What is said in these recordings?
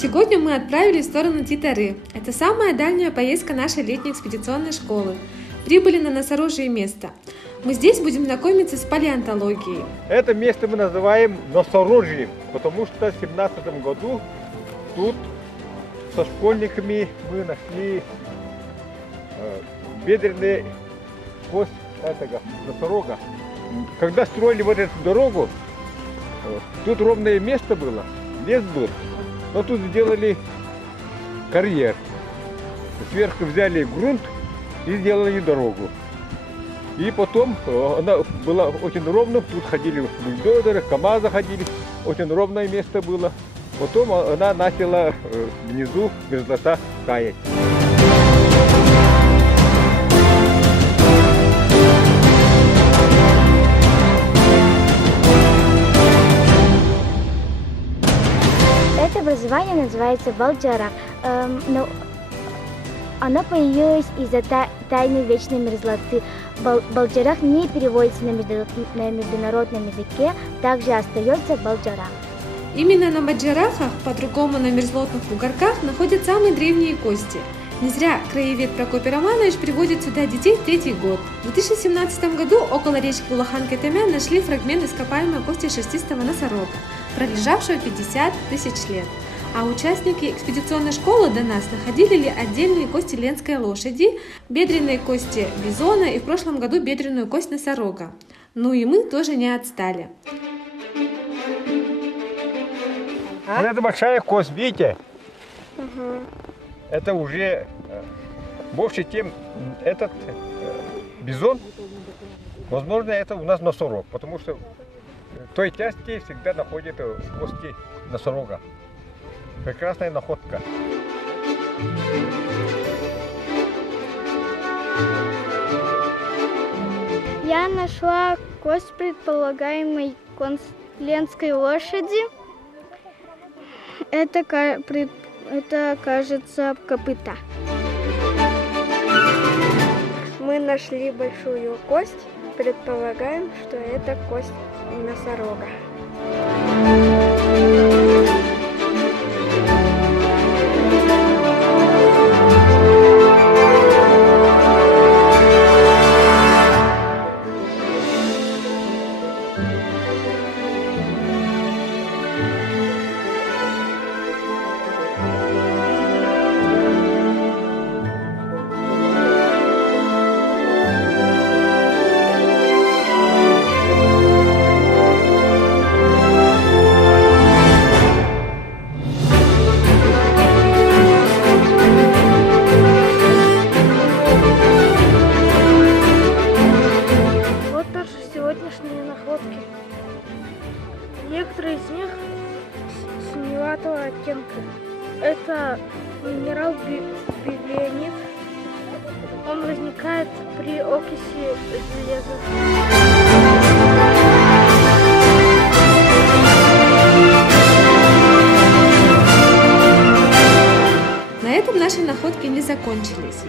Сегодня мы отправились в сторону Титары. Это самая дальняя поездка нашей летней экспедиционной школы. Прибыли на носорожье место. Мы здесь будем знакомиться с палеонтологией. Это место мы называем носорожьем, потому что в 2017 году тут со школьниками мы нашли бедренную кость этого носорога. Когда строили вот эту дорогу, тут ровное место было, лес был, но тут сделали карьер. Сверху взяли грунт и сделали дорогу. И потом она была очень ровно, тут ходили бульдозеры, КамАЗы ходили, очень ровное место было. Потом она начала внизу мерзлота таять. Это образование называется Балджара. Оно появилось из-за тайны вечной мерзлоты. Балджарах не переводится на международном языке, также остается Балджара. Именно на Балджарахах, по-другому на мерзлотных бугорках, находят самые древние кости. Не зря краевед Прокопий Романович приводит сюда детей в 3-й год. В 2017 году около речки Улахан-Кетемян нашли фрагмент ископаемой кости шерстистого носорога, пролежавшего 50 тысяч лет. А участники экспедиционной школы до нас находили отдельные кости ленской лошади, бедренные кости бизона и в прошлом году бедренную кость носорога. Ну и мы тоже не отстали. Вот эта большая кость, видите? Это уже больше, чем этот бизон. Возможно, это у нас носорог, потому что в той части всегда находят кости носорога. Прекрасная находка. Я нашла кость предполагаемой ленской лошади. Это кажется копыта. Мы нашли большую кость. Предполагаем, что это кость носорога. Сегодняшние находки. Некоторые из них синеватого оттенка. Это минерал бивенит. Он возникает при окиси железа. На этом наши находки не закончились.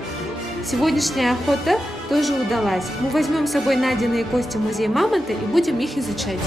Сегодняшняя охота тоже удалась. Мы возьмем с собой найденные кости в музей Мамонта и будем их изучать.